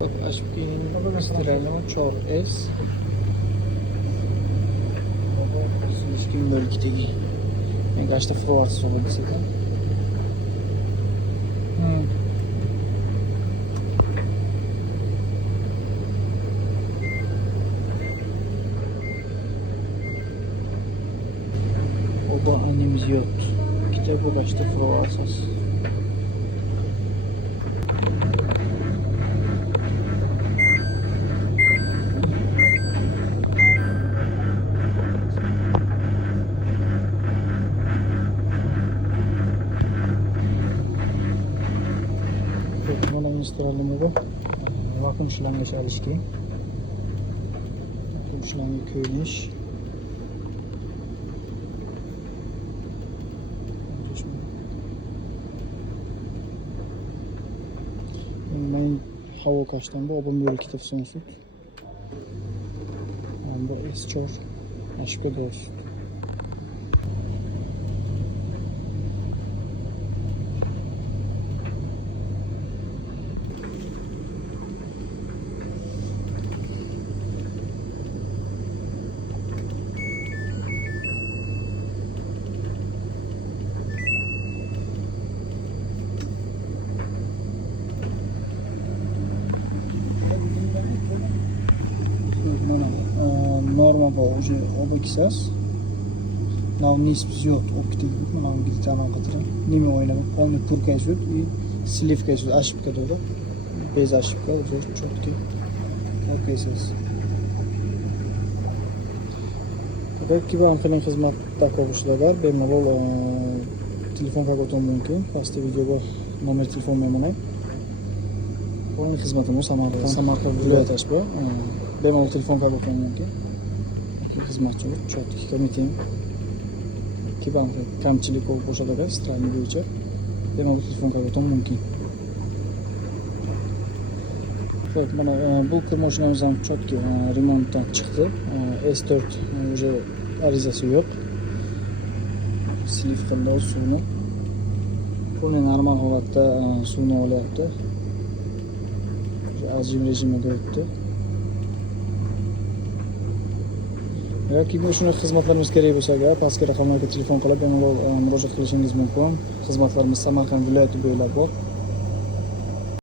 Bak Ashpin Strelno 4S. Слишком бөліктегі. Мен қашты фруарсы соғы деседі. Oba animziyot. Kitabı kaçtı fruarsız. Install'ımı bu. Bakın şulange çalışki. Bakın şulange köyünüş. Ben hava kaçtan bu. Obam böyle kitap sonsuz. Bu S4. Aşkı dost. Norma bu, уже oba kisas. Nav nisbisi yok, optik bu, nav gitana katırım. Nime oynamak, polni purkay süt, slivkay süt, aşıpka doğru. Bez aşıpka, zor, çok değil. Okey ses. Belki bu anfilin hizmetle kovuşlar, bemalol telefon kagotum mümkün. Pastı videoda nomer telefon memnunum. Onun hizmetimiz Samarkand viloyat aşbı. Bemalol telefon kagotum mümkün. Xizmatçı çok komitem. Ki banka kamchilik bo'lib qo'shadi, strani bo'yicha bemalol telefon kagotum mumkin. Evet, mana bu mashinamiz ham chotki remontdan chiqdi. S4 уже arizasi yo'q. Sliv qildi suvni. Buni normal holatda suvni olyapti. Azim rejimida o'tdi. Yoki bu shunday xizmatlarimiz kerak bo'lsa, pastki raqamlarga telefon qilib bemalol murojaat qilishingiz mumkin. Xizmatlarimiz Samarqand viloyati bo'ylab bor.